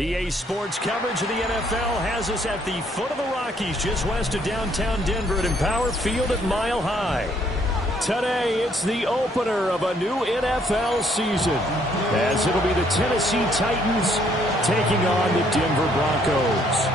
EA Sports coverage of the NFL has us at the foot of the Rockies, just west of downtown Denver at Empower Field at Mile High. Today, it's the opener of a new NFL season, as it'll be the Tennessee Titans taking on the Denver Broncos.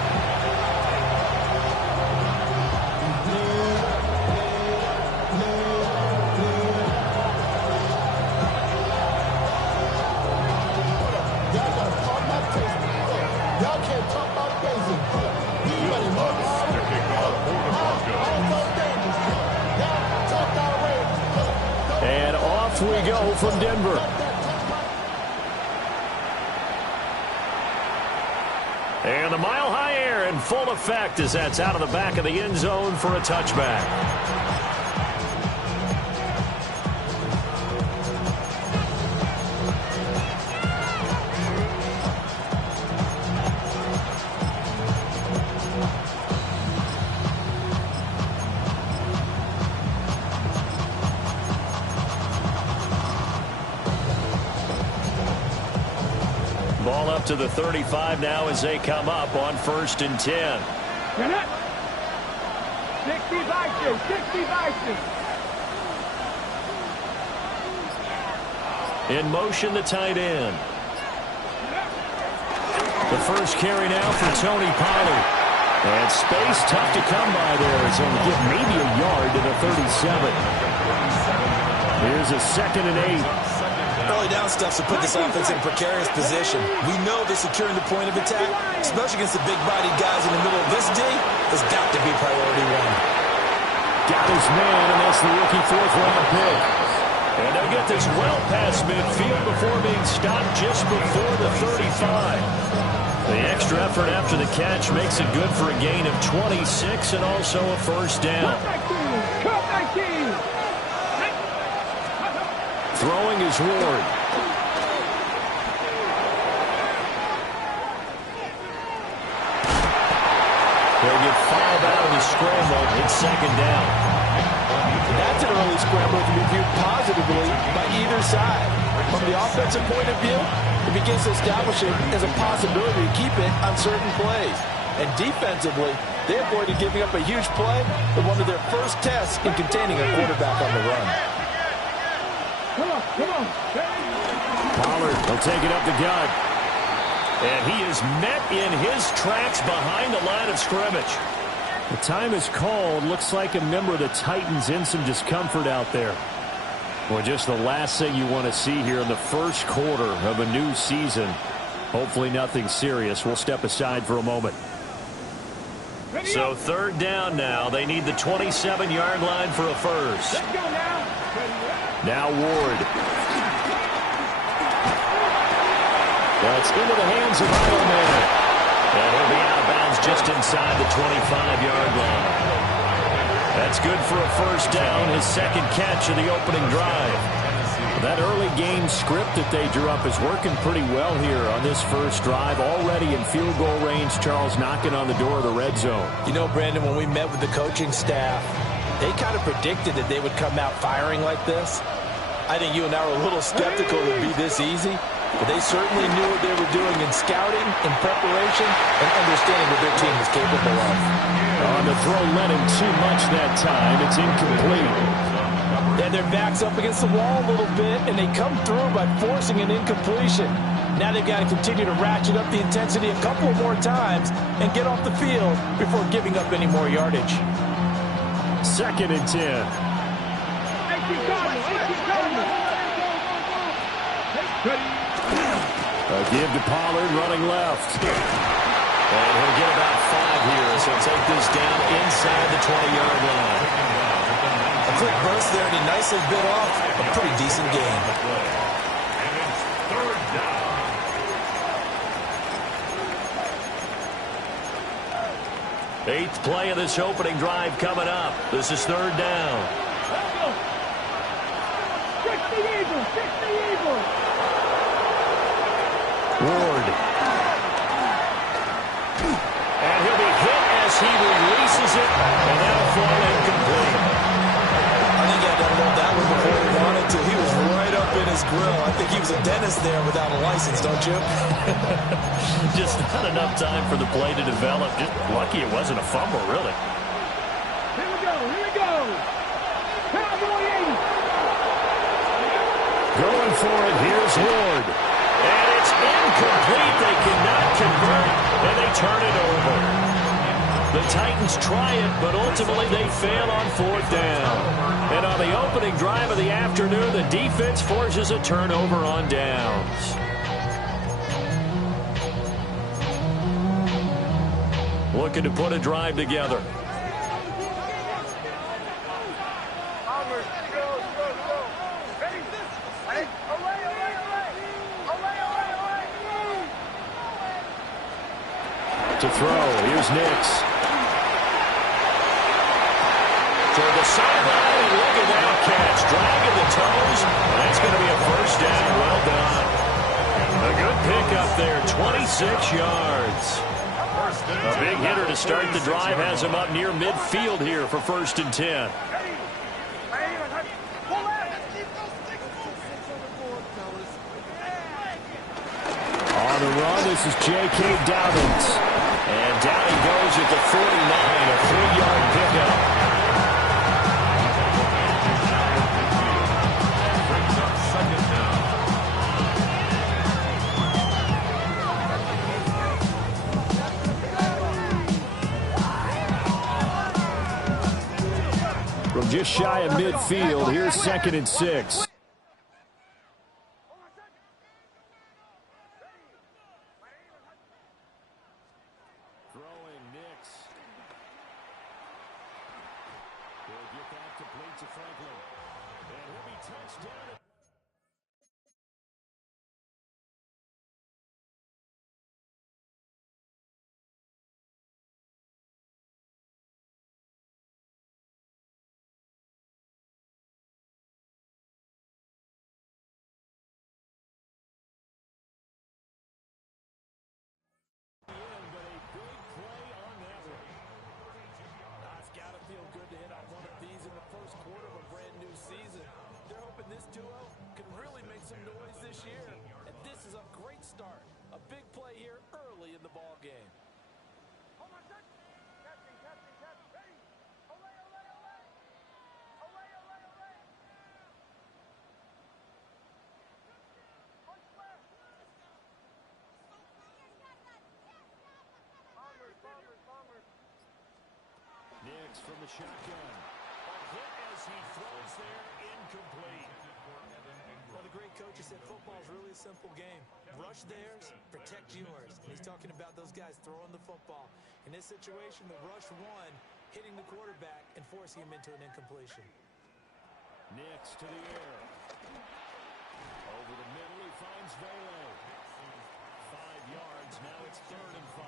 And off we go from Denver. And the Mile High air in full effect as that's out of the back of the end zone for a touchback. Ball up to the 35 now as they come up on 1st and 10. 60 in motion, the tight end. The first carry now for Tony Pollard. And space tough to come by there as he'll get maybe a yard to the 37. Here's a 2nd and 8. Early down stuff to put this offense in a precarious position. We know they're securing the point of attack, especially against the big-bodied guys in the middle of this D. Has got to be priority one. Got his man, and that's the rookie 4th-round pick. And they'll get this well past midfield before being stopped just before the 35. The extra effort after the catch makes it good for a gain of 26 and also a first down. Throwing is Ward. They'll get fouled out of the scramble. It's 2nd down. That's an early scramble to be viewed positively by either side. From the offensive point of view, it begins to establish it as a possibility to keep it on certain plays. And defensively, they avoided giving up a huge play with one of their first tests in containing a quarterback on the run. Pollard will take it up the gut. And he is met in his tracks behind the line of scrimmage. The time is called. Looks like a member of the Titans in some discomfort out there. Well, just the last thing you want to see here in the first quarter of a new season. Hopefully nothing serious. We'll step aside for a moment. So 3rd down now. They need the 27-yard line for a first. Now Ward. That's into the hands of Edelman. And he'll be out of bounds just inside the 25-yard line. That's good for a first down, his 2nd catch of the opening drive. That early game script that they drew up is working pretty well here on this first drive. Already in field goal range, Charles, knocking on the door of the red zone. You know, Brandon, when we met with the coaching staff, they kind of predicted that they would come out firing like this. I think you and I were a little skeptical it would be this easy, but they certainly knew what they were doing in scouting, in preparation, and understanding what their team was capable of. On the throw, led him too much that time. It's incomplete. And their back's up against the wall a little bit, and they come through by forcing an incompletion. Now they've got to continue to ratchet up the intensity a couple more times and get off the field before giving up any more yardage. 2nd and 10. A give to Pollard, running left. And he'll get about 5 here as he'll take this down inside the 20-yard line. A quick burst there, and he nicely bit off a pretty decent gain. Eighth play of this opening drive coming up. This is 3rd down. Ward. And he'll be hit as he releases it, and that'll fall incomplete. I think he had to hold that one before he wanted to. He was right up in nice grill. I think he was a dentist there without a license, don't you? Just not enough time for the play to develop. Just lucky it wasn't a fumble, really. Here we go. Here we go. Going for it. Here's Ward. And it's incomplete. They cannot convert, and they turn it over. The Titans try it, but ultimately they fail on 4th down. And on the opening drive of the afternoon, the defense forces a turnover on downs. Looking to put a drive together. To throw, here's Nix. To the sideline, and look at that catch. Dragging the toes, and that's going to be a 1st down. Well done. A good pickup there, 26 yards. A big hitter to start the drive has him up near midfield here for 1st and 10. On the run, this is J.K. Dobbins. And down he goes at the 49, a 3-yard pickup. From just shy of midfield, here's 2nd and 6. Throwing Nix. They'll get that complete to Franklin. And he'll be touched down. This duo can really make some noise this year, and this is a great start. A big play here early in the ball game. Nix from the shotgun. A hit as he throws there, incomplete. Well, the great coach said football is really a simple game. Rush theirs, protect yours. And he's talking about those guys throwing the football. In this situation, the rush won, hitting the quarterback and forcing him into an incompletion. Nix to the air. Over the middle, he finds Vele. 5 yards, now it's 3rd and 5.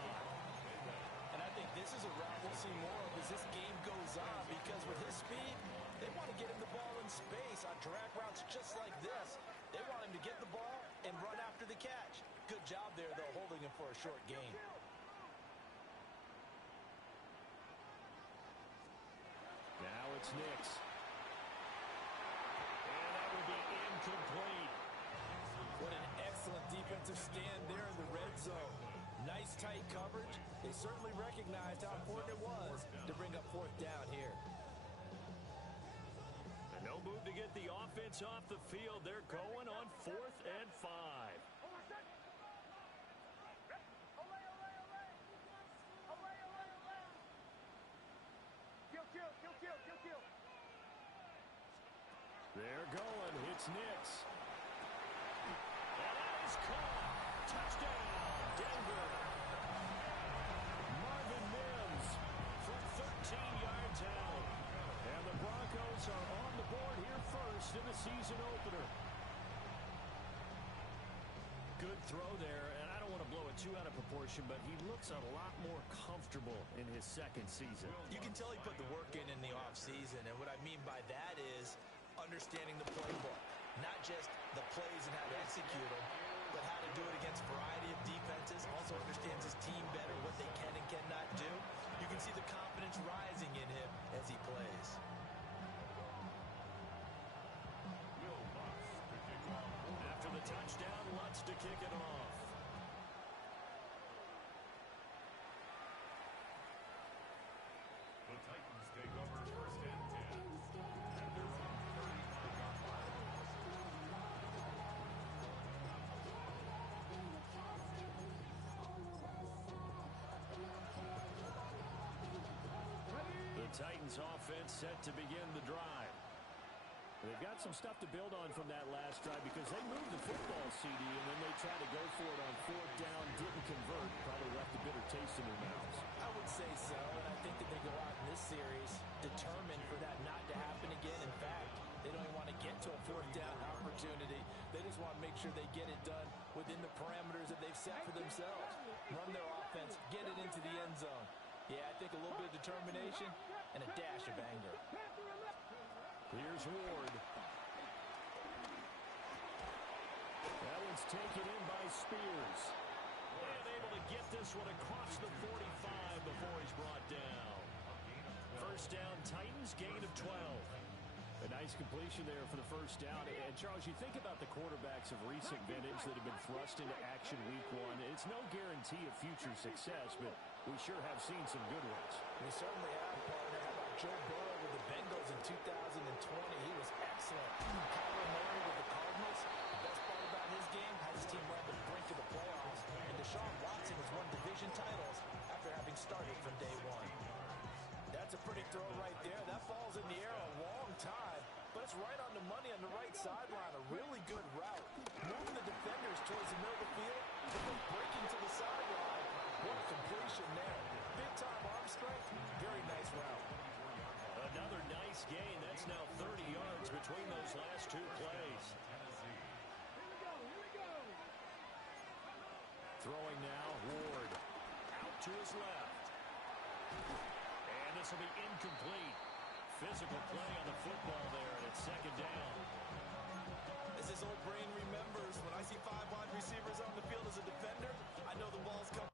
And I think this is a route we'll see more of as this game goes on, because with his speed, they want to get him the ball in space on drag routes just like this. They want him to get the ball and run after the catch. Good job there, though, holding him for a short gain. Now it's Nix. And that will be incomplete. What an excellent defensive stand there in the red zone. Nice tight coverage. They certainly recognized how important it was to bring up 4th down here. And no move to get the offense off the field. They're going on 4th and 5. They're going. It's Nix. And that is caught. Touchdown, Denver. Marvin Mims from 13 yards out. And the Broncos are on the board here first in the season opener. Good throw there, and I don't want to blow it too out of proportion, but he looks a lot more comfortable in his 2nd season. You can tell he put the work in the offseason, and what I mean by that is understanding the playbook. Not just the plays and how to execute them, but how to do it against a variety of defenses. Also understands his team better, what they can and cannot do. You can see the confidence rising in him as he plays. touchdown, Lutz to kick it off. The Titans take over first and 10 at their own 35-yard line. The Titans offense set to begin the drive. They've got some stuff to build on from that last drive because they moved the football, CD, and then they tried to go for it on fourth down, didn't convert, probably left a bitter taste in their mouths. I would say so, and I think that they go out in this series determined for that not to happen again. In fact, they don't even want to get to a fourth down opportunity. They just want to make sure they get it done within the parameters that they've set for themselves. Run their offense, get it into the end zone. Yeah, I think a little bit of determination and a dash of anger. Here's Ward. That one's taken in by Spears. And able to get this one across the 45 before he's brought down. First down, Titans, gain of 12. A nice completion there for the first down. And, Charles, you think about the quarterbacks of recent vintage that have been thrust into action week one. It's no guarantee of future success, but we sure have seen some good ones. We certainly have, partner. How about Joe Burrow with the Bengals in 2020? He was excellent. Kyler Murray with the Cardinals. The best part about his game has his team right on the brink of the playoffs. And Deshaun Watson has won division titles after having started from day one. That's a pretty throw right there. That ball's in the air a long time, but it's right on the money on the right sideline. A really good route. Moving the defenders towards the middle of the field, but then breaking to the sideline. What a completion there. Big-time arm strength. Very nice route. Another nice gain. That's now 30 yards between those last two plays. Throwing now, Ward. Out to his left. And this will be incomplete. Physical play on the football there, and it's second down. As his old brain remembers, when I see 5 wide receivers on the field as a defender, I know the ball's coming.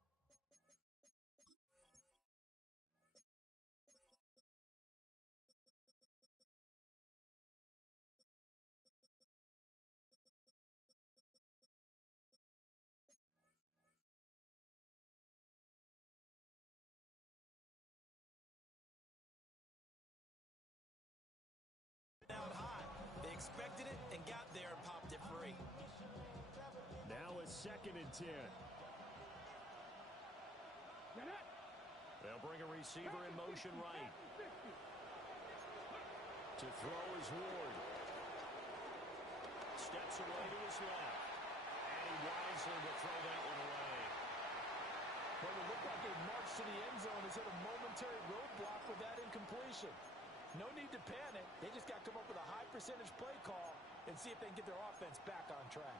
Out high. They expected it and got there and popped it free. Now it's second and 10. They'll bring a receiver in motion right. To throw is Ward. Steps away to his left. And he wisely will throw that one away. Well, it looked like they marched to the end zone. Has hit a momentary roadblock with that incompletion. No need to panic. They just got to come up with a high percentage play call and see if they can get their offense back on track.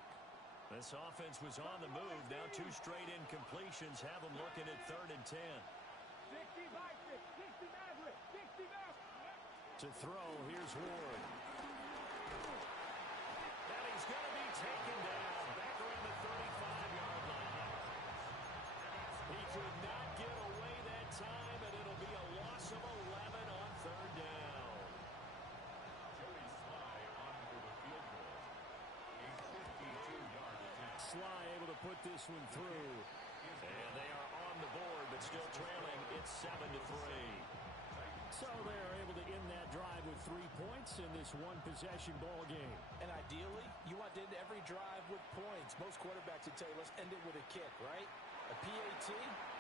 This offense was on the move. Now 2 straight incompletions have them looking at 3rd and 10. To throw, here's Ward. And he's going to be taken down back around the 35-yard line. He could not get away that time, and it'll be a loss of 11 on 3rd down. Joey Sly on for the field goal. A 52-yard attempt. Sly able to put this one through. And they are on the board, but still trailing. It's 7-3. So they are able to end that drive with 3 points in this one-possession ball game. And ideally, you want to end every drive with points. Most quarterbacks would tell you, let's end it with a kick, right? A PAT,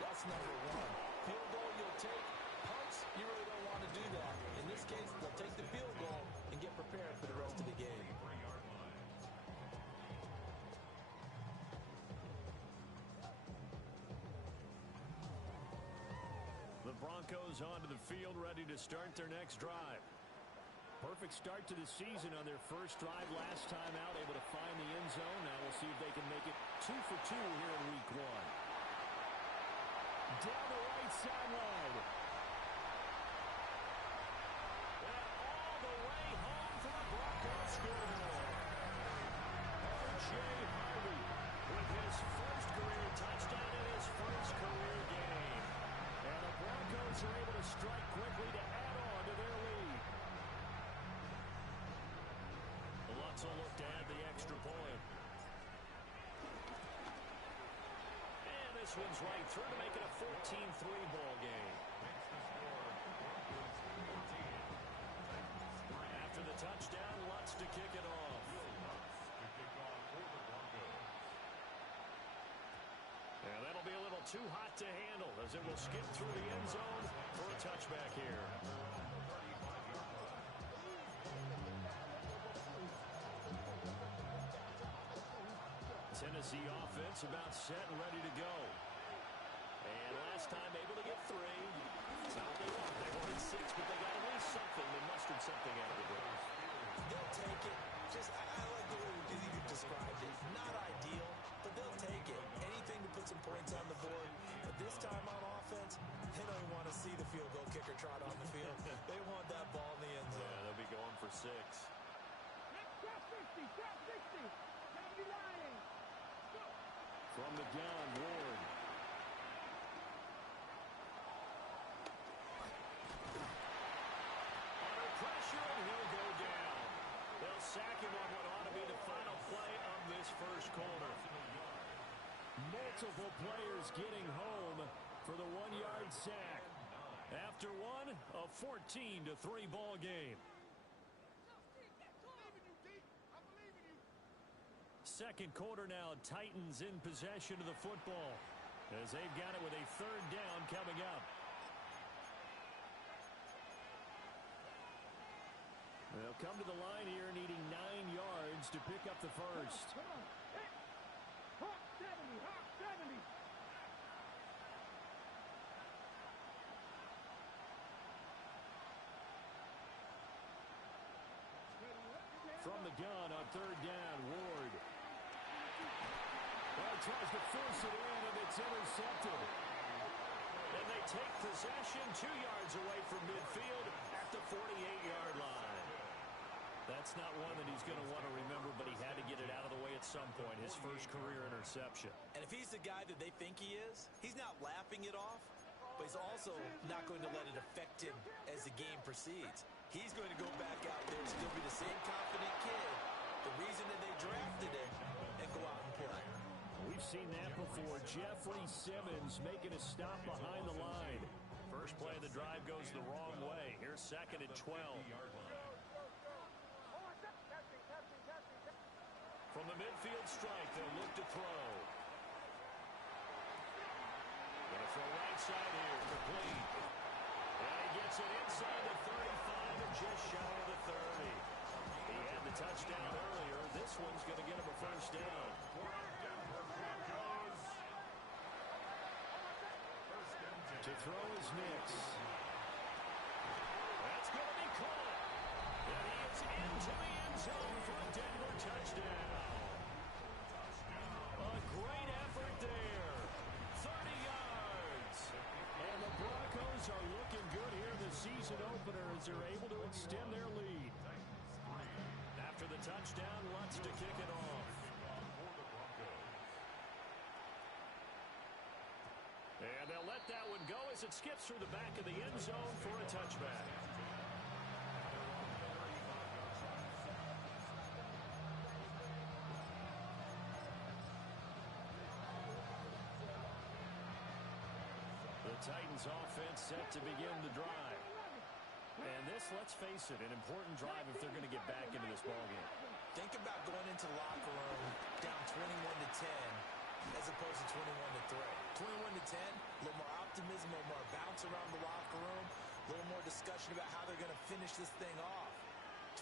that's number 1. Field goal you'll take. Punts, you really don't want to do that. In this case, they'll take the field goal and get prepared for the rest of the game. The Broncos onto the field, ready to start their next drive. Perfect start to the season on their first drive last time out, able to find the end zone. Now we'll see if they can make it 2 for 2 here in week 1. Down the right sideline. And all the way home for the Broncos scoreboard. R.J. Harvey with his first career touchdown in his first career game. And the Broncos are able to strike quickly to add on to their lead. Lutz will look to add the extra point. this one's right through to make it a 14-3 ball game. After the touchdown, Lutz to kick it off. And that'll be a little too hot to handle as it will skip through the end zone for a touchback here. Tennessee offense about set and ready to go. And last time able to get 3. It's not what they want. They wanted 6, but they got at least something. They mustered something out of the game. They'll take it. I like the way you described it. Not ideal, but they'll take it. Anything to put some points on the board. But this time on offense, they don't even want to see the field goal kicker trot on the field. They want that ball in the end zone. Yeah, they'll be going for 6. Drop 60, drop 60. County Lions. Go. From the gun, Ward. Under pressure, and he'll go down. They'll sack him on what ought to be the final play of this first quarter. Multiple players getting home for the 1-yard sack. After one, a 14-3 ball game. Second quarter now, Titans in possession of the football as they've got it with a 3rd down coming up. They'll come to the line here needing 9 yards to pick up the first. Come on. Hey. Hawk 70, Hawk 70. From the gun on 3rd down, Ward. Well, tries to force it in, and it's intercepted. And they take possession 2 yards away from midfield at the 48-yard line. That's not one that he's going to want to remember, but he had to get it out of the way at some point, his first career interception. And if he's the guy that they think he is, he's not laughing it off, but he's also not going to let it affect him as the game proceeds. He's going to go back out there and still be the same confident kid, the reason that they drafted him, and go out and play. We've seen that before. Jeffrey Simmons making a stop behind the line. First play of the drive goes the wrong way. Here's 2nd and 12. From the midfield strike, they'll look to throw. Gonna throw right side here, complete. And he gets it inside the 35 and just shy of the 30. He had the touchdown earlier. This one's going to get him a first down. To throw is Nix. That's going to be caught. And he is into the end zone for a Denver touchdown. A great effort there. 30 yards. And the Broncos are looking good here in the season opener as they're able to extend their lead. After the touchdown, Lutz to kick it off. And they'll let that one go as it skips through the back of the end zone for a touchback. The Titans offense set to begin the drive. And this, let's face it, an important drive if they're going to get back into this ballgame. Think about going into the locker room down 21-10 as opposed to 21-3. 21-10, a little more optimism, a little more bounce around the locker room, a little more discussion about how they're going to finish this thing off.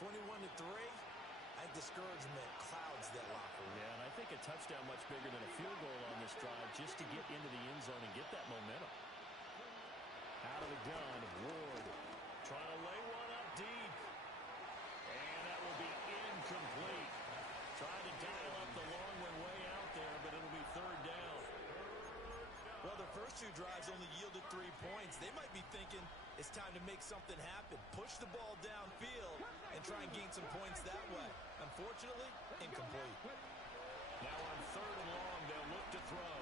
21-3, I think discouragement clouds that locker room. Yeah, and I think a touchdown much bigger than a field goal on this drive just to get into the end zone and get that momentum. Out of the gun, Ward trying to lay one up deep. And that will be incomplete. Trying to dial up the long one way out there, but it'll be 3rd down. Well, the first 2 drives only yielded 3 points. They might be thinking it's time to make something happen. Push the ball downfield and try and gain some points that way. Unfortunately, incomplete. Now on 3rd and long, they'll look to throw.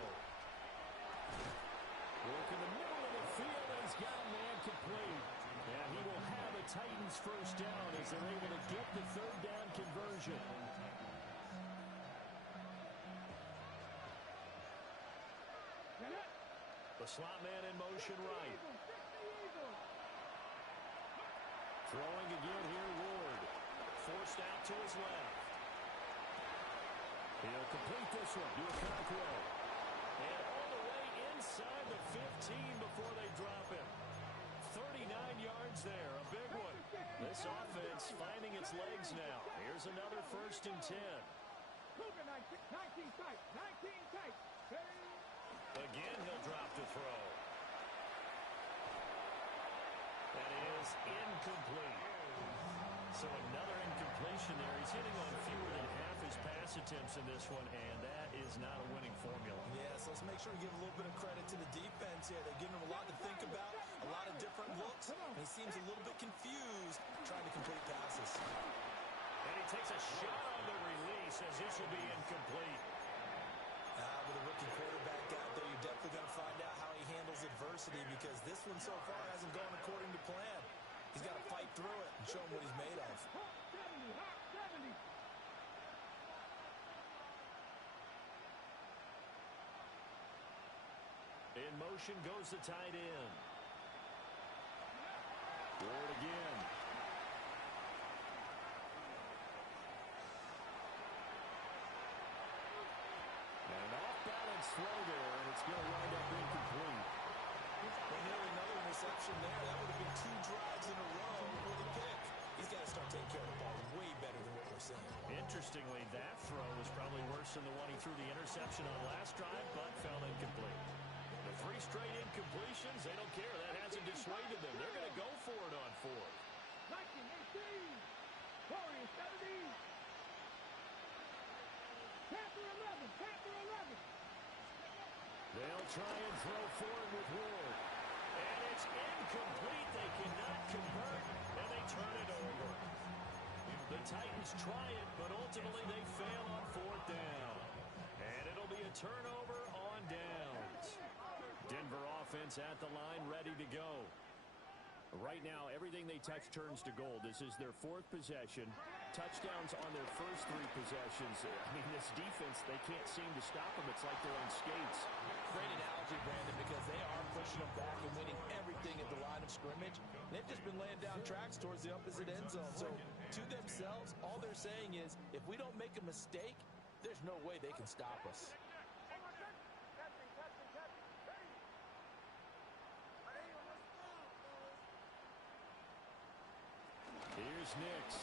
Work in the middle of the field, and he's got a man complete. And he will have a Titans first down as they're able to get the 3rd down conversion. Get it. slot man in motion right. Throwing again here, Ward. Forced out to his left. He'll complete this one. Do a cut throw. And all the way inside the 15 before they drop him. 39 yards there, a big one. This offense finding its legs now. Here's another 1st and 10. 19 tight. 19 tight. Again, he'll drop to throw. That is incomplete. So another incompletion there. He's hitting on fewer than half his pass attempts in this one, and that is not a winning formula. Yeah, so let's make sure we give a little bit of credit to the defense here. They're giving him a lot to think about, a lot of different looks, and he seems a little bit confused trying to complete passes. And he takes a shot on the release as this will be incomplete. With a rookie quarterback out there, you're definitely going to find out how he handles adversity because this one so far hasn't gone according to plan. He's got to fight through it and show him what he's made of. Hawk 70. In motion goes the tight end. Ward again. And an off-balance throw there, and it's going to wind up incomplete. Well, nearly another interception there. That would have been 2 drives in a row with a pick. He's got to start taking care of the ball way better than what we're seeing. Interestingly, that throw was probably worse than the one he threw the interception on last drive, but fell incomplete. The 3 straight incompletions, they don't care. That hasn't dissuaded them. They're going to go for it on 4th. 19, 18. Warriors 70. Panther 11. They'll try and throw forward with Ward. And it's incomplete. They cannot convert, and they turn it over. The Titans try it, but ultimately they fail on 4th down. And it'll be a turnover on downs. Denver offense at the line, ready to go. Right now, everything they touch turns to gold. This is their 4th possession. Touchdowns on their first 3 possessions. I mean, this defense, they can't seem to stop them. It's like they're on skates. Great analogy, Brandon, because they are pushing them back and winning everything at the line of scrimmage. They've just been laying down tracks towards the opposite end zone. So, to themselves, all they're saying is, if we don't make a mistake, there's no way they can stop us. Here's Nix.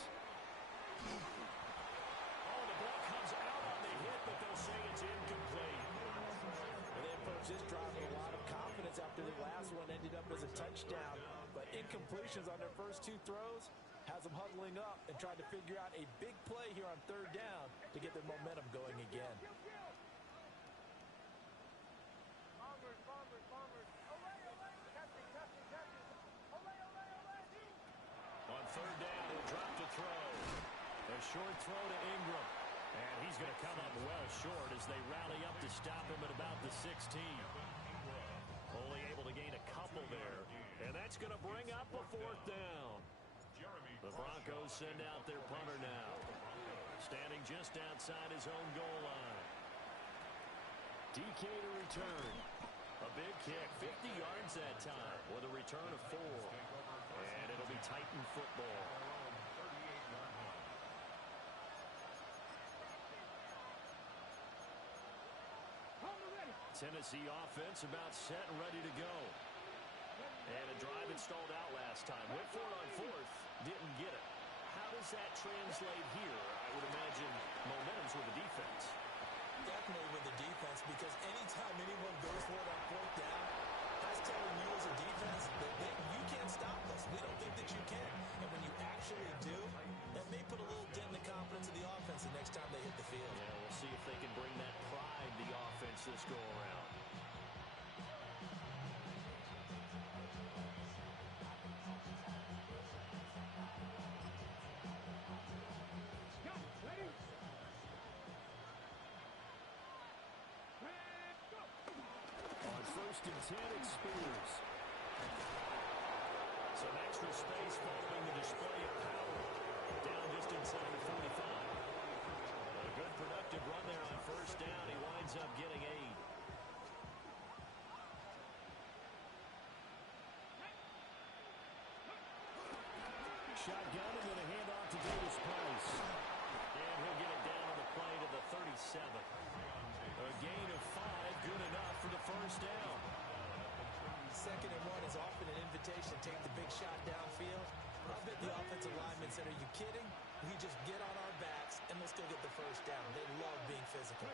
Oh, the ball comes out on the hit, but they'll say it's incomplete. And they approach this drive with a lot of confidence after the last one ended up as a touchdown. But incompletions on their first 2 throws has them huddling up and trying to figure out a big play here on 3rd down to get their momentum going again. On 3rd down, he'll drop to throw. A short throw to Ingram. And he's going to come up well short as they rally up to stop him at about the 16. Only able to gain a couple there. And that's going to bring up a 4th down. The Broncos send out their punter now. Standing just outside his own goal line. DK to return. A big kick, 50 yards that time with a return of 4. And it'll be Titan football. Tennessee offense about set and ready to go. And a drive that stalled out last time. Went for it on 4th, didn't get it. How does that translate here? I would imagine momentum's with the defense. Definitely with the defense, because anytime anyone goes for it on 4th down, that's telling you as a defense that you can't stop us. We don't think that you can. And when you actually do, that may put a little dent in the confidence of the offense the next time they hit the field. Yeah, we'll see if they can bring that pride to the offense this go around. On 1st and 10, it's Spears. Some extra space following the display of power. Down just inside the 45. A good productive run there on 1st down. He winds up getting 8. shotgun and then a handoff to Davis Price. And he'll get it down on the play to the 37. A gain of 5, good enough for the first down. 2nd and 1 is often an invitation to take the big shot downfield. I bet the offensive linemen said, are you kidding? We just get on our backs and let's go get the first down. They love being physical.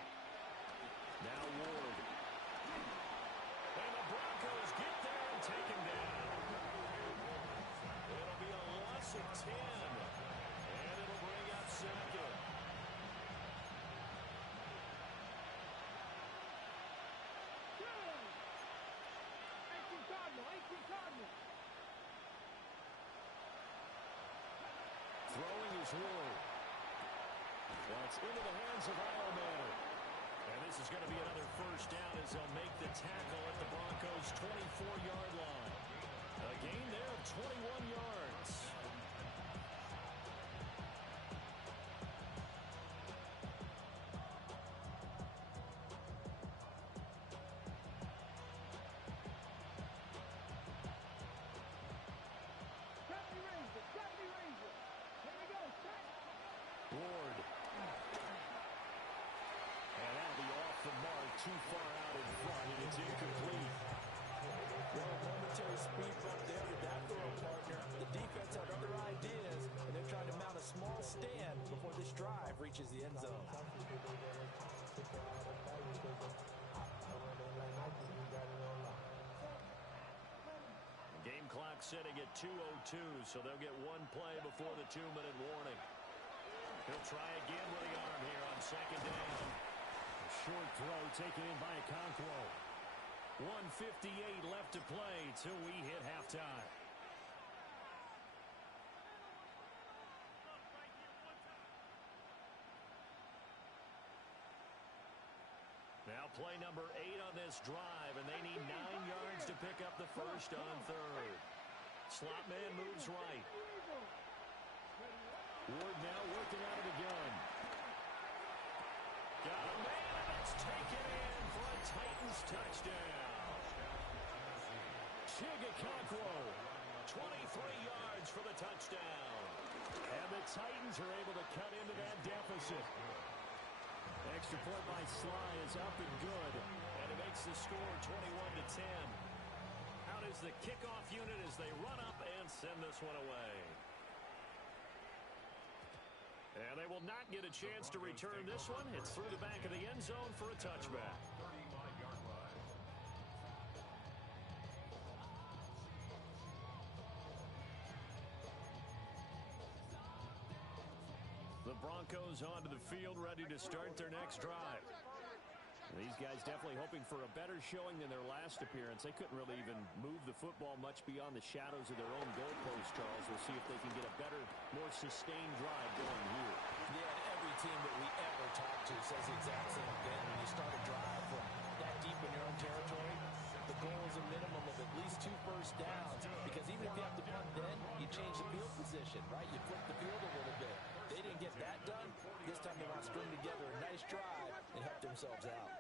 Now Ward. And the Broncos get there and take him down. It'll be a loss of 10. And it'll bring up 2nd. Cardinal. Throwing is Ward. That's into the hands of Iowa. And this is going to be another first down as they'll make the tackle at the Broncos' 24-yard line. A gain there of 21 yards. Ward. And that'll be off the mark, too far out in front, and it's incomplete. Well, momentary speed bump there with that throw partner. The defense had other ideas, and they're trying to mount a small stand before this drive reaches the end zone. Game clock setting at 2:02, so they'll get one play before the 2-minute warning. He'll try again with the arm here on 2nd down. A short throw taken in by Okonkwo. 1:58 left to play till we hit halftime. Now play number 8 on this drive, and they need 9 yards to pick up the first on 3rd. Slot man moves right. Ward now working out of the gun. Got a man, and it's taken in for a Titans touchdown. Chig Okonkwo, 23 yards for the touchdown. And the Titans are able to cut into that deficit. Extra point by Sly is up and good, and it makes the score 21-10. Out is the kickoff unit as they run up and send this one away. And they will not get a chance to return this one. It's through the back of the end zone for a touchback. 35-yard line. The Broncos onto the field, ready to start their next drive. These guys definitely hoping for a better showing than their last appearance. They couldn't really even move the football much beyond the shadows of their own goalpost, Charles. We'll see if they can get a better, more sustained drive going here. Yeah, and every team that we ever talk to says the exact same thing. When you start a drive from that deep in your own territory, the goal is a minimum of at least 2 first downs. Because even if you have to punt then, you change the field position, right? You flip the field a little bit. They didn't get that done. This time they want to string together a nice drive and help themselves out.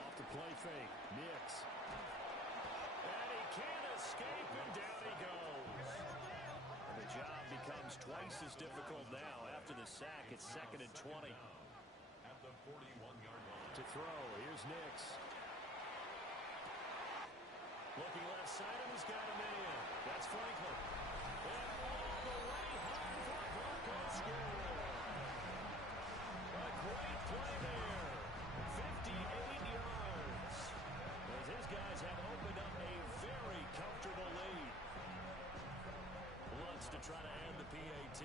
Off the play fake, Nix. And he can't escape, and down he goes. And the job becomes twice as difficult now. After the sack, it's 2nd and 20. At the 41-yard line. To throw, here's Nix. Looking left side, and he's got a man. That's Franklin. And all the way home for a Broncos score. A great play there. 58 yards. As his guys have opened up a very comfortable lead. Wants to try to add the PAT.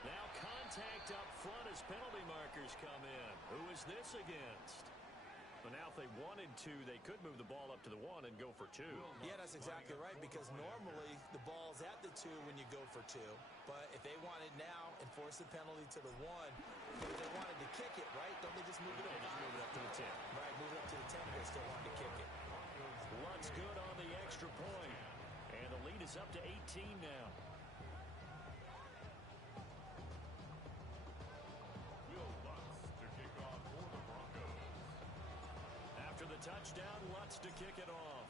Now contact up front as penalty markers come in. Who is this against? But now if they wanted to, they could move the ball up to the 1 and go for 2. Yeah, that's exactly right, because normally the ball's at the 2 when you go for 2. But if they wanted now and force the penalty to the 1, but if they wanted to kick it, right, don't they just move it up? Just move it up to the 10. Right, move it up to the 10 if they still wanted to kick it. Luntz good on the extra point. And the lead is up to 18 now. the touchdown, Lutz to kick it off.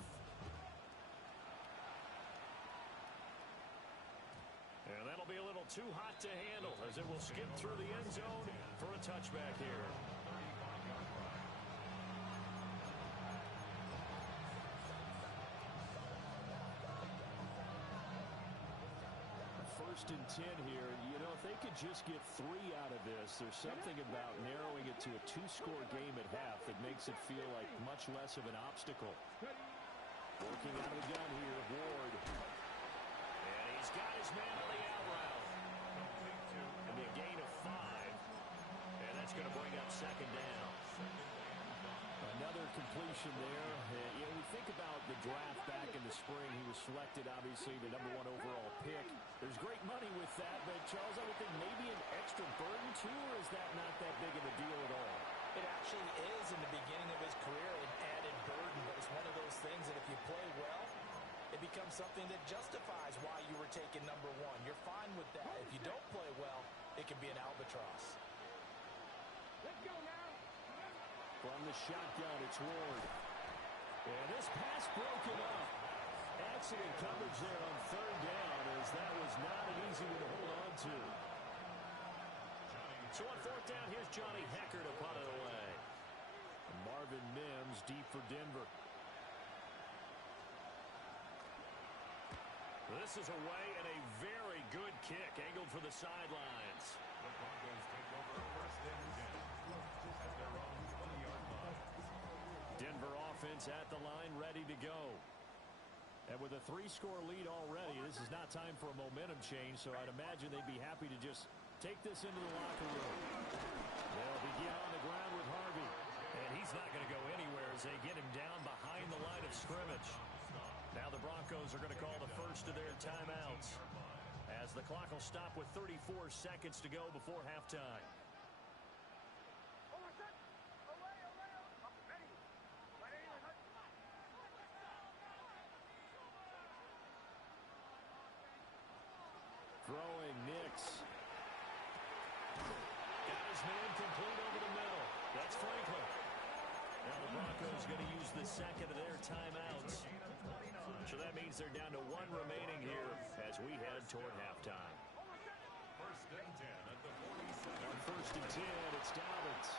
And that'll be a little too hot to handle as it will skip through the end zone for a touchback here. 1st and 10 here. You know, if they could just get 3 out of this, there's something about narrowing it to a 2-score game at half that makes it feel like much less of an obstacle. Working out of the gun here, Ward. And he's got his man on the out route. And a gain of 5. And that's going to bring up 2nd down. Another completion there. You know, we think about the draft back in the spring. He was selected, obviously, the #1 overall pick. There's great money with that, but, Charles, I would think maybe an extra burden, too, or is that not that big of a deal at all? It actually is in the beginning of his career an added burden, but it's one of those things that if you play well, it becomes something that justifies why you were taken #1. You're fine with that. If you don't play well, it can be an albatross. Let's go now. From the shotgun, it's Ward. And this pass broken up. Excellent coverage there on 3rd down, as that was not an easy one to hold on to. So on 4th down, here's Johnny Hekker to punt it away. And Marvin Mims deep for Denver. This is away and a very good kick angled for the sidelines. The Broncos take over 1st and 10 at their own 20-yard line. Denver offense at the line, ready to go. And with a 3-score lead already, this is not time for a momentum change, so I'd imagine they'd be happy to just take this into the locker room. They'll begin on the ground with Harvey. And he's not going to go anywhere as they get him down behind the line of scrimmage. Now the Broncos are going to call the first of their timeouts, as the clock will stop with 34 seconds to go before halftime. Throwing Nix. Got his man complete over the middle. That's Franklin. Now the Broncos going to use the second of their timeouts. So that means they're down to 1 remaining here as we head toward halftime. 1st and 10 at the 47. On 1st and 10, it's Dobbins.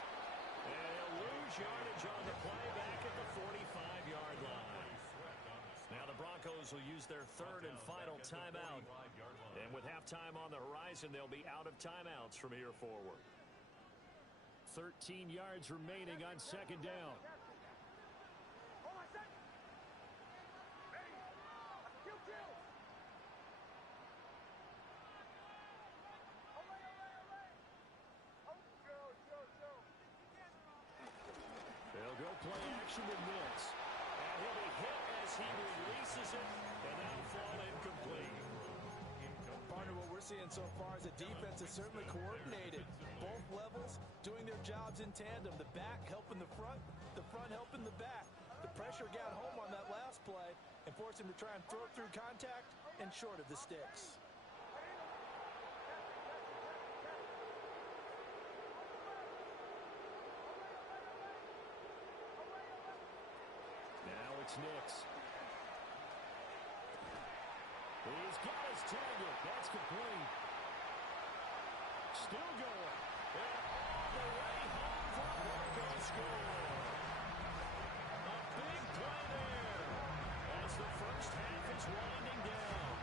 And he'll lose yardage on the play back at the 45-yard line. Now the Broncos will use their 3rd and final timeout. And with halftime on the horizon, they'll be out of timeouts from here forward. 13 yards remaining on 2nd down. They'll go play action with Nix. And he'll be hit as he releases it, and that'll fall incomplete. Partner, what we're seeing so far is the defense is certainly coordinated. Both levels doing their jobs in tandem. The back helping the front helping the back. The pressure got home on that last play and forced him to try and throw it through contact and short of the sticks. Now it's Nix. He's got his target. That's complete. Still going. And all the way home for a Broncos score. A big play there as the first half is winding down.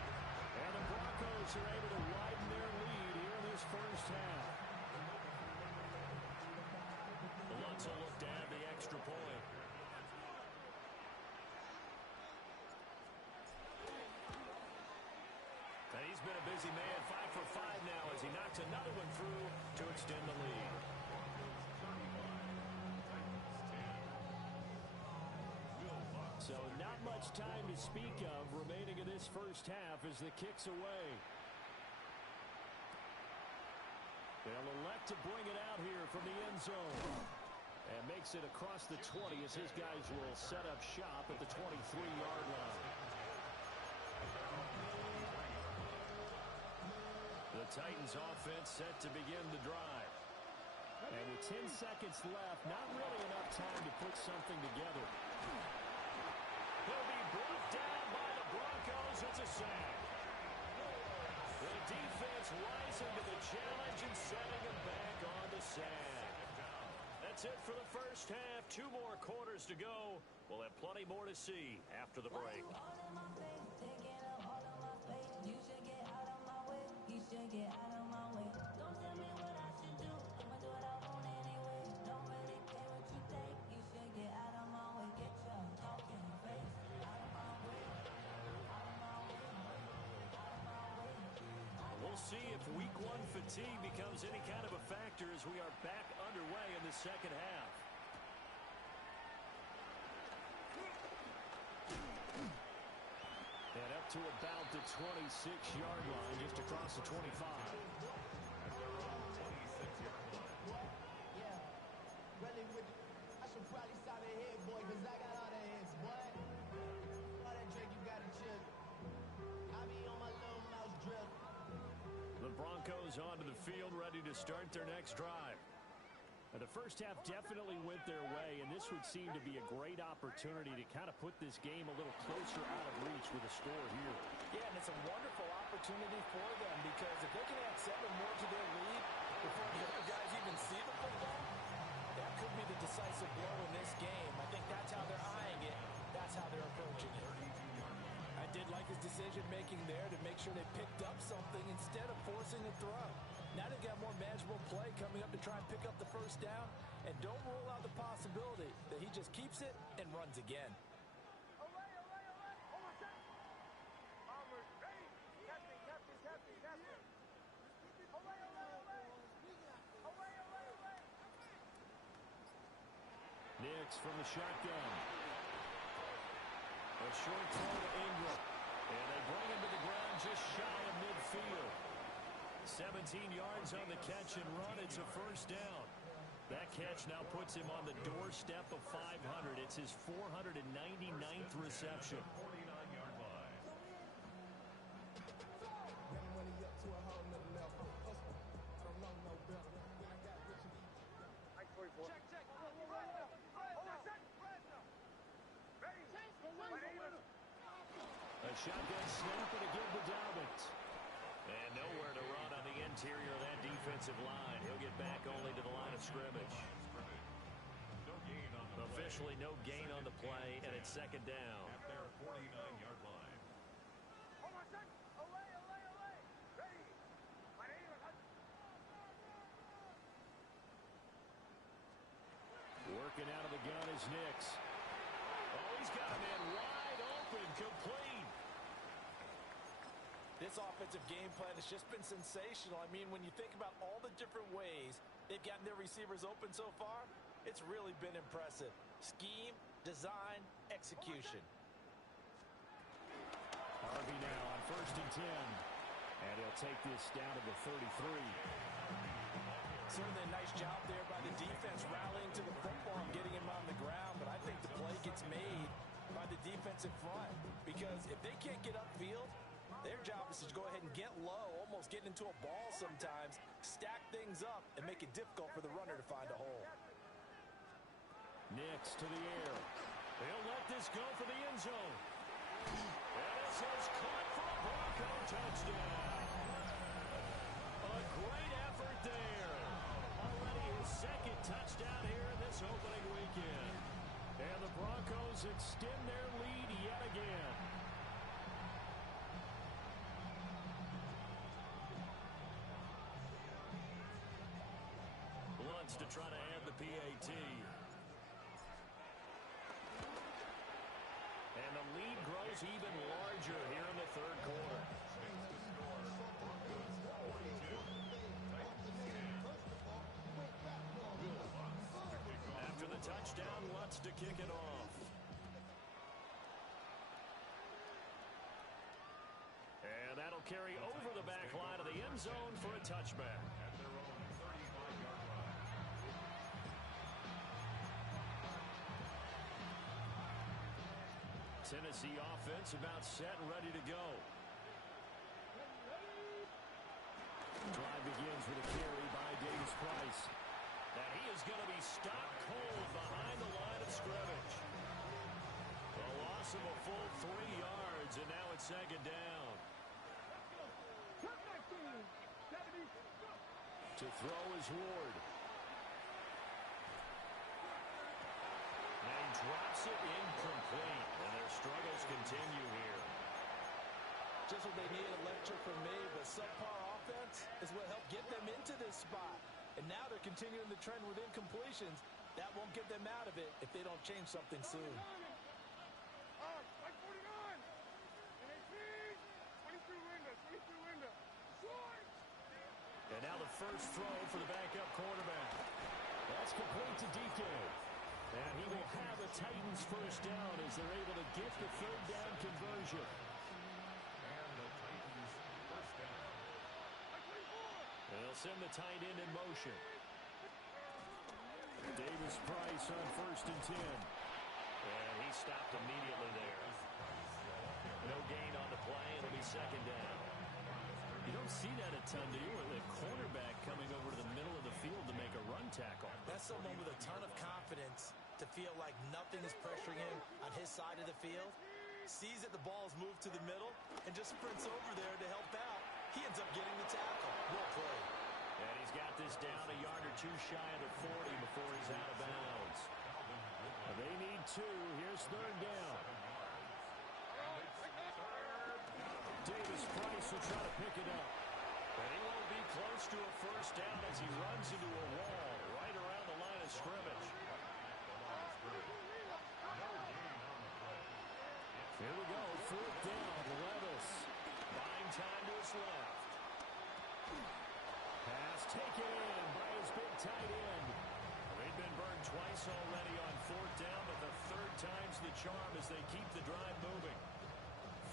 And the Broncos are able to widen their lead here in this first half. Lutz will look to add the extra point. And he's been a busy man, 5 for 5 now as he knocks another one through to extend the lead. So not much time to speak of remaining in this first half as the kick's away. They'll elect to bring it out here from the end zone. And makes it across the 20 as his guys will set up shop at the 23-yard line. The Titans offense set to begin the drive. And with 10 seconds left, not really enough time to put something together. He'll be brought down by the Broncos. It's a sack. The defense rising to the challenge and setting him back on the sack. That's it for the first half. 2 more quarters to go. We'll have plenty more to see after the break. We'll see if week 1 fatigue becomes any kind of a factor as we are back underway in the second half. And up to about the 26-yard line, just across the 25. I should probably stop it here, boy, because I got all the hits, boy. All that drink, you got to chill. I be on my little mouse drill. The Broncos onto the field, ready to start their next drive. The first half definitely went their way, and this would seem to be a great opportunity to kind of put this game a little closer out of reach with a score here. Yeah, and it's a wonderful opportunity for them because if they can add 7 more to their lead before the other guys even see the football, that could be the decisive blow in this game. I think that's how they're eyeing it. That's how they're approaching it. I did like his decision-making there to make sure they picked up something instead of forcing a throw. Now they've got more manageable play coming up to try and pick up the first down, and don't rule out the possibility that he just keeps it and runs again. Nix from the shotgun. A short throw to Ingram. And they bring him to the ground just shy of midfield. 17 yards on the catch and run. It's a first down. That catch now puts him on the doorstep of 500. It's his 499th reception. 49-yard line. A shotgun snap and a give to Dobbins. And nowhere to run on the interior of that defensive line. He'll get back only to the line of scrimmage. No gain on the Officially no gain on the play, and it's second down. at their 49-yard line. Working out of the gun is Nix. Oh, he's got a man wide open, complete. This offensive game plan has just been sensational. I mean, when you think about all the different ways they've gotten their receivers open so far, it's really been impressive. Scheme, design, execution. Harvey now on 1st and 10. And he'll take this down to the 33. Certainly a nice job there by the defense rallying to the football and getting him on the ground, but I think the play gets made by the defensive front because if they can't get upfield, their job is to go ahead and get low, almost get into a ball sometimes, stack things up, and make it difficult for the runner to find a hole. Nix to the air. He'll let this go for the end zone. And this is caught for a Bronco touchdown. A great effort there. Already his second touchdown here in this opening weekend. And the Broncos extend their lead yet again. Wants to try to add the PAT. And the lead grows even larger here in the third quarter. After the touchdown, Lutz to kick it off. And that'll carry over the back line of the end zone for a touchback. At their own 35-yard line. Tennessee offense about set and ready to go. Drive begins with a carry by Davis Price. is going to be stopped cold behind the line of scrimmage. A loss of a full 3 yards, and now it's second down. To throw is Ward. And he drops it incomplete, and their struggles continue here. Just what they needed, a lecture from me, but subpar offense is what helped get them into this spot. And now they're continuing the trend with incompletions. That won't get them out of it if they don't change something soon. And now the first throw for the backup quarterback. That's complete to DK. And he will have a Titans first down as they're able to get the third down conversion. And the Titans first down. They'll send the tight end in motion. Davis Price on 1st and 10. And he stopped immediately there. No gain on the play. It'll be second down. You don't see that a ton, do you? With a cornerback coming over to the middle of the field to make a run tackle. That's someone with a ton of confidence to feel like nothing is pressuring him on his side of the field. Sees that the ball's moved to the middle and just sprints over there to help out. He ends up getting the tackle. Well played. And he's got this down a yard or two shy of the 40 before he's out of bounds. They need 2. Here's third down. Davis Price will try to pick it up. And he won't be close to a first down as he runs into a wall right around the line of scrimmage. Here we go, 4th down. Levis buying time to his left. Pass taken in by his big tight end. They've been burned twice already on 4th down, but the 3rd time's the charm as they keep the drive moving.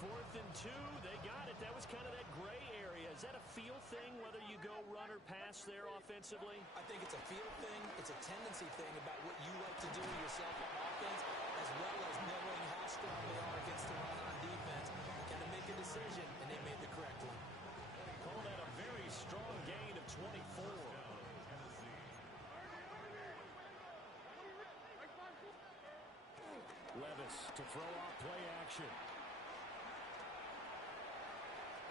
4th and 2, they got it. That was kind of that gray area. Is that a feel thing, whether you go run or pass there offensively? I think it's a feel thing. It's a tendency thing about what you like to do yourself on offense, as well as knowing how strong they are against the run on defense. Got to make a decision, and they made the correct one. Call that a very strong gain of 24. Levis to throw off play action.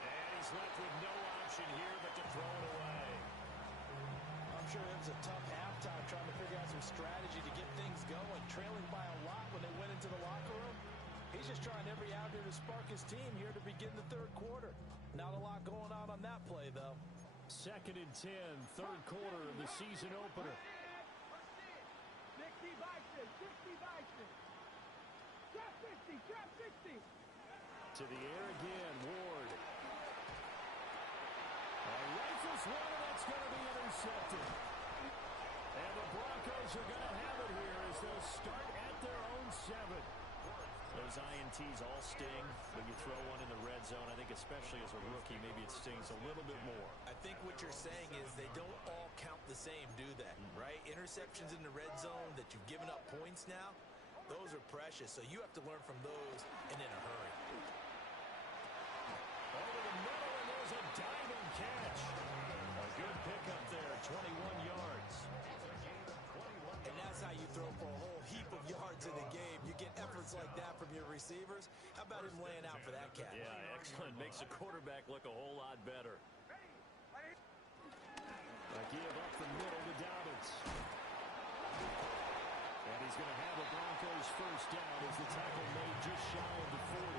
And he's left with no option here but to throw it away. I'm sure it was a tough halftime trying to figure out some strategy to get things going, trailing by a lot when they went into the locker room. He's just trying every avenue to spark his team here to begin the 3rd quarter. Not a lot going on that play, though. 2nd and 10, 3rd quarter of the season opener. 60 Bison, 60 Bison. Trap 60, trap 60. To the air again, Ward. Rifles one, and that's going to be intercepted. And the Broncos are going to have it here as they'll start at their own 7. Those INTs all sting, but you throw one in the red zone. I think especially as a rookie, maybe it stings a little bit more. I think what you're saying is they don't all count the same, do they? Right? Interceptions in the red zone that you've given up points now, those are precious. So you have to learn from those and in a hurry. Over the middle, and there's a diving catch. A good pickup there, 21 yards. And that's how you throw for a whole heap of yards in a game. You get efforts like that from your receivers. How about him laying out for that catch? Yeah, excellent. Makes the quarterback look a whole lot better. A give up the middle to Dobbins. And he's going to have the Broncos first down as the tackle made just shy of the 40.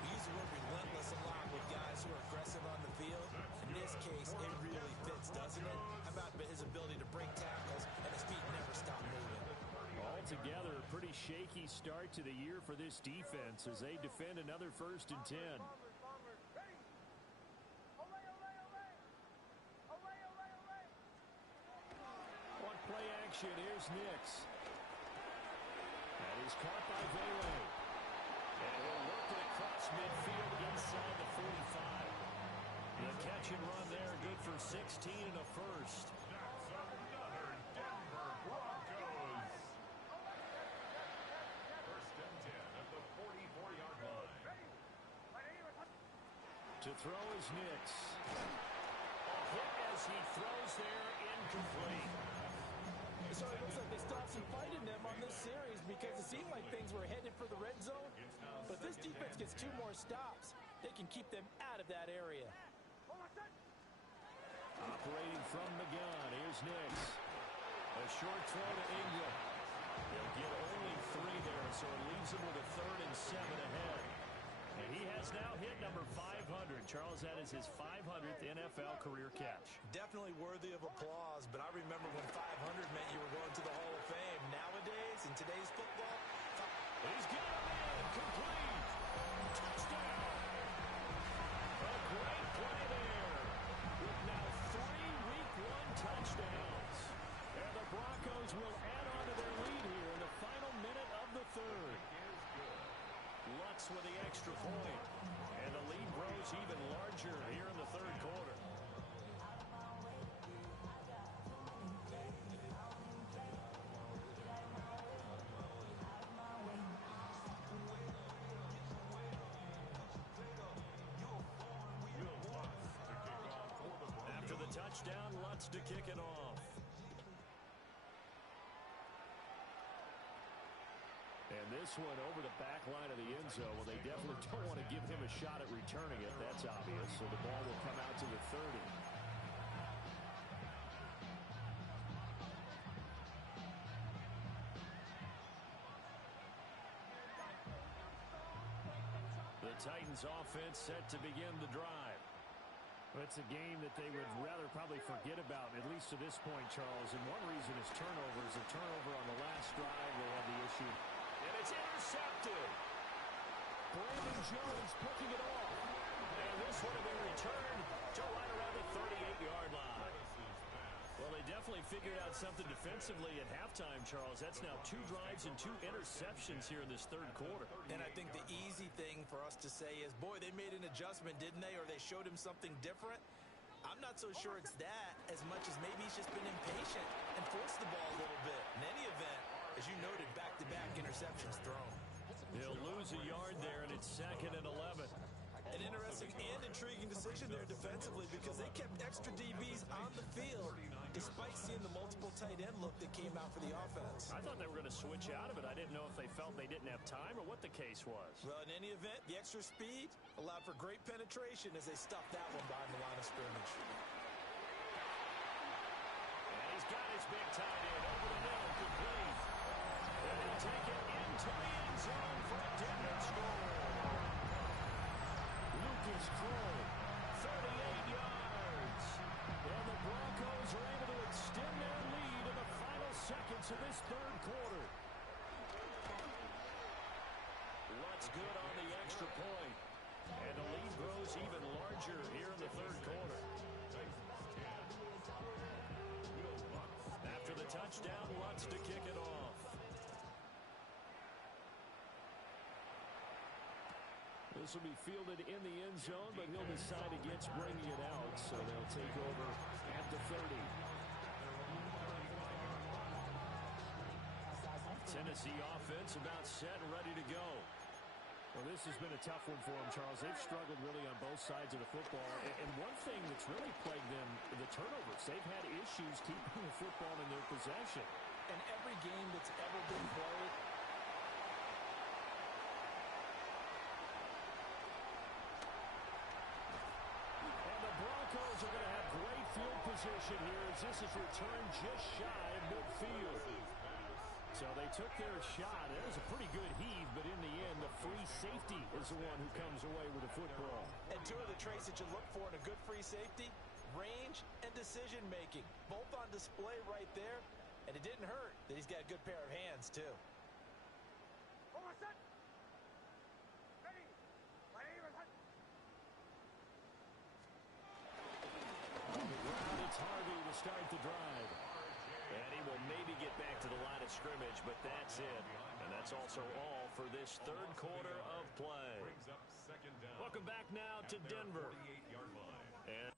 We use the word relentless a lot with guys who are aggressive on the field. In this case, it really fits, doesn't it? How about his ability to break tackles and his feet never stop moving? Altogether, a pretty shaky start to the year for this defense as they defend another 1st and 10. On play action, here's Nix. That is caught by Vele. And he'll work it across midfield inside the 45. The catch and run there, good for 16 and a first. That's another Denver Broncos. 1st and 10 at the 44-yard line. To throw is Nix. A hit as he throws there, incomplete. certainly looks like they still have some fight in them on this series because it seemed like things were headed for the red zone. But if this defense gets 2 more stops, they can keep them out of that area. Operating from the gun, here's Nix. A short throw to Ingram. He'll get only 3 there, so it leaves him with a 3rd and 7 ahead. And he has now hit number 500. Charles, that is his 500th NFL career catch. Definitely worthy of applause, but I remember when 500 meant you were going to the Hall of Fame. Nowadays, in today's football, he's got him in, complete. Touchdown. A great play there. With now 3 Week 1 touchdowns. And the Broncos will add on to their lead here in the final minute of the 3rd. Lutz with the extra point. And the lead grows even larger here in the 3rd quarter. After the touchdown, Lutz to kick it off. And this one over the back line of the end zone. Well, they definitely don't want to give him a shot at returning it. That's obvious. So the ball will come out to the 30. The Titans offense set to begin the drive. It's a game that they would rather probably forget about, at least to this point, Charles. And one reason is turnovers. A turnover on the last drive, they had the issue. And it's intercepted. Brandon Jones picking it off. And this one will be returned to right around the 38-yard line. Well, they definitely figured out something defensively at halftime, Charles. That's now 2 drives and 2 interceptions here in this 3rd quarter. And I think the easy thing for us to say is, boy, they made an adjustment, didn't they? Or they showed him something different. I'm not so sure it's that as much as maybe he's just been impatient and forced the ball a little bit. In any event, as you noted, back-to-back interceptions thrown. He'll lose a yard there, and it's 2nd and 11. An interesting and intriguing decision there defensively because they kept extra DBs on the field despite seeing the multiple tight end look that came out for the offense. I thought they were going to switch out of it. I didn't know if they felt they didn't have time or what the case was. Well, in any event, the extra speed allowed for great penetration as they stuffed that one behind the line of scrimmage. And he's got his big tight end over the middle, complete. And he'll take it into the end zone for a Denver score. Lucas Kroll, 38 yards. And the Broncos are able to extend their lead in the final seconds of this 3rd quarter. Lutz good on the extra point. And the lead grows even larger here in the 3rd quarter. After the touchdown, Lutz to kick it off. This will be fielded in the end zone, but he'll decide against bringing it out, so they'll take over at the 30. Tennessee offense about set and ready to go. Well, this has been a tough one for them, Charles. They've struggled really on both sides of the football. And one thing that's really plagued them, the turnovers. They've had issues keeping the football in their possession. And every game that's ever been played, Broncos are going to have great field position here as this is returned just shy of midfield. So they took their shot. It was a pretty good heave, but in the end, the free safety is the one who comes away with the football. And 2 of the traits that you look for in a good free safety, range and decision-making, both on display right there. And it didn't hurt that he's got a good pair of hands, too. It's Harvey to start the drive. And he will maybe get back to the line of scrimmage, but that's it. And that's also all for this 3rd quarter of play. Welcome back now to Denver. And